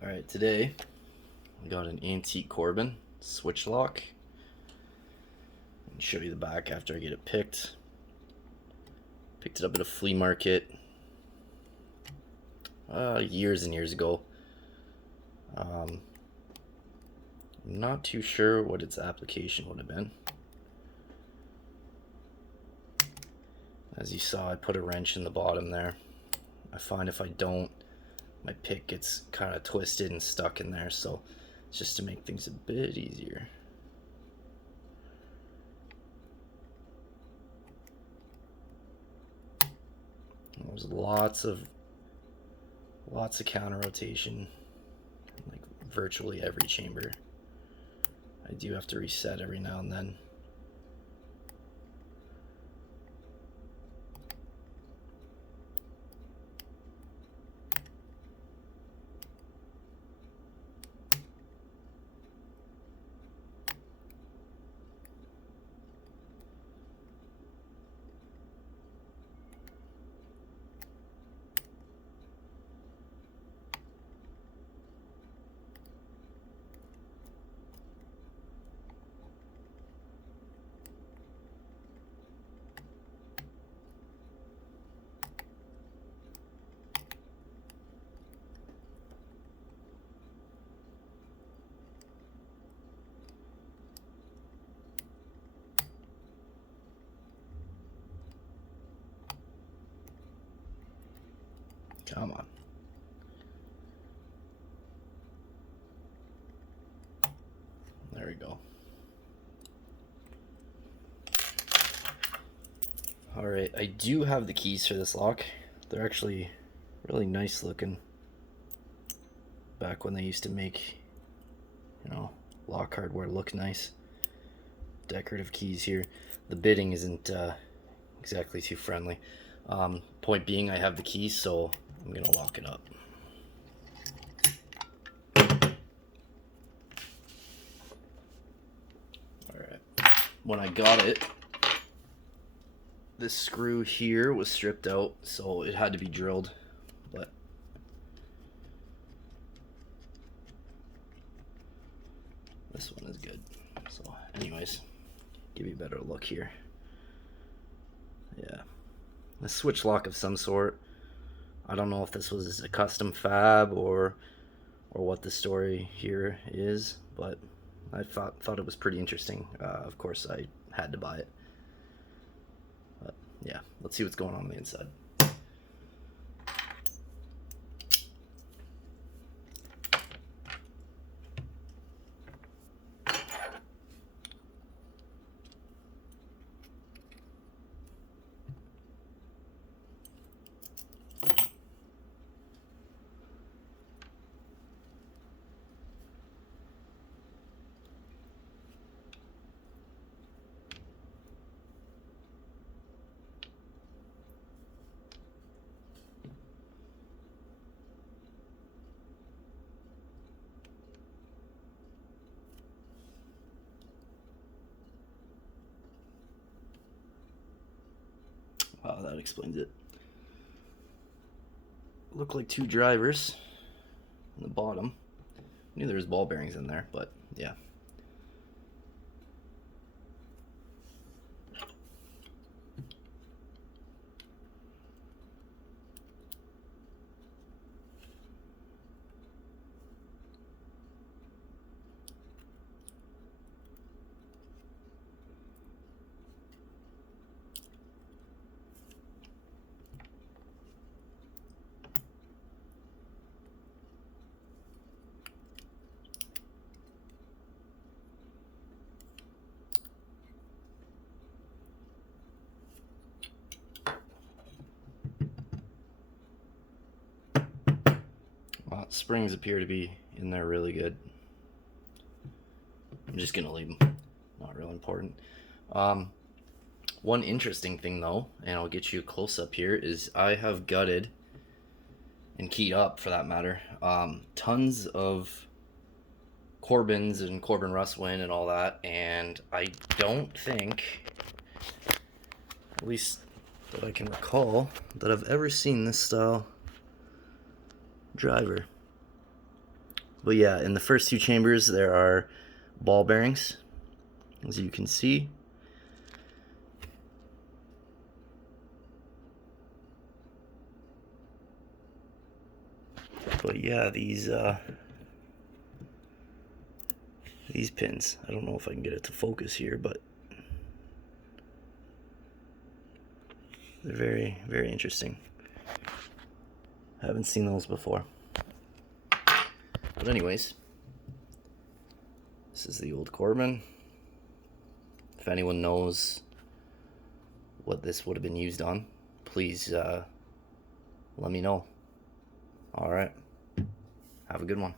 Alright, today we got an antique Corbin switch lock. I'll show you the back after I get it picked. Picked it up at a flea market years and years ago. I'm not too sure what its application would have been. As you saw, I put a wrench in the bottom there. I find if I don't, my pick gets kind of twisted and stuck in there, so it's just to make things a bit easier. There's lots of counter rotation, like virtually every chamber. I do have to reset every now and then. Come on. There we go. Alright, I do have the keys for this lock. They're actually really nice looking. Back when they used to make, lock hardware look nice. Decorative keys here. The bitting isn't exactly too friendly. Point being, I have the keys, so I'm gonna lock it up. Alright. When I got it, this screw here was stripped out, so it had to be drilled, but this one is good. So anyways, give you a better look here. Yeah, a switch lock of some sort. I don't know if this was a custom fab or what the story here is, but I thought it was pretty interesting. Of course, I had to buy it. But yeah, let's see what's going on the inside. Wow, that explains it. Look like two drivers on the bottom. I knew there was ball bearings in there, but yeah. Well, springs appear to be in there really good. I'm just gonna leave them. Not real important. One interesting thing though, and I'll get you a close up here, is I have gutted and keyed up, for that matter, tons of Corbins and Corbin Russwin and all that, and I don't think, at least that I can recall, that I've ever seen this style driver. But yeah, in the first two chambers there are ball bearings, as you can see. But yeah, these pins, I don't know if I can get it to focus here, but they're very, very interesting. I haven't seen those before. But anyways, this is the old Corbin. If anyone knows what this would have been used on, please let me know. All right. Have a good one.